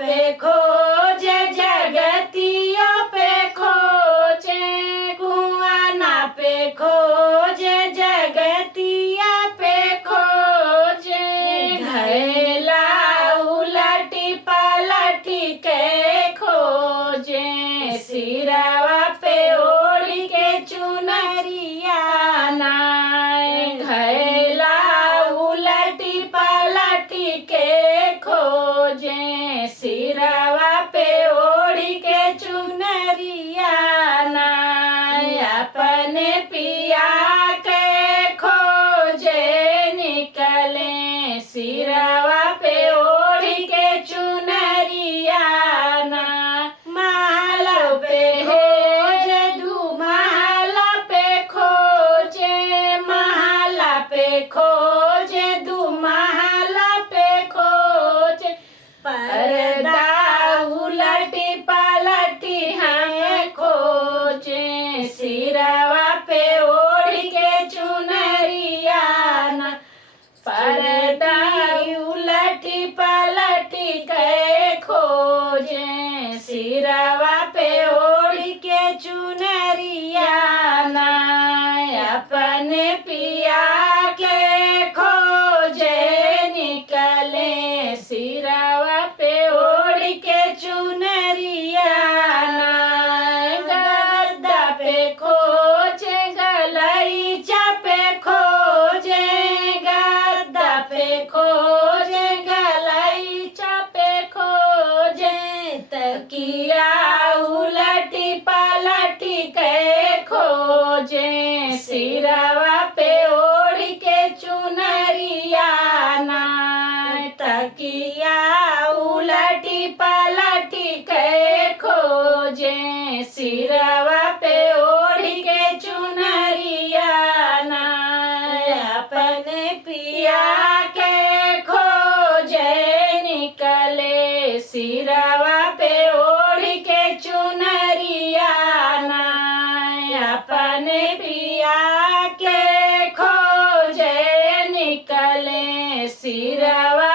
पे खोजे जगतिया पे खोजे कुआना पे खोजे जगतिया पे खोजे घैला उलटी पलटी के खोजे सिरवा पे ओढ़ी के चुनरिया नाय घैला उलटी पलटी के खोजे सिरवा पे ओढ़ी के चुनरिया नाय अपने पिया के खोजे निकले सिरवा पे ओढ़ी के चुनरिया ना महला पे खोजे महला पे खोजे महला पे खोजे महला पे खोजे पर्दा उलटी पलटी हम खोजे सिरवा पे ओढ़ी के चुनरिया ना पर्दा उलटी पलटी के खोजे सिरवा पे ओढ़ी के चुनरिया ना अपने पिया के खोजे निकले सिरवा पे ओढ़ी के चुनरिया ना गर्दा पे खोजे गलैचा पे खोजे गर्दा पे खोजे गलैचा पे खोजे तकिया उलटी पलटी के खोजे सिरवा पे ओढ़ी के चुनरिया ना तकिया उलटी पलटी के खोजे सिरवा पे ओढ़ी के चुनरिया ना अपने पिया के खोजे निकले सिरवा पे ओढ़ी के चुनरिया ना अपने पिया के खोजे निकले सिरवा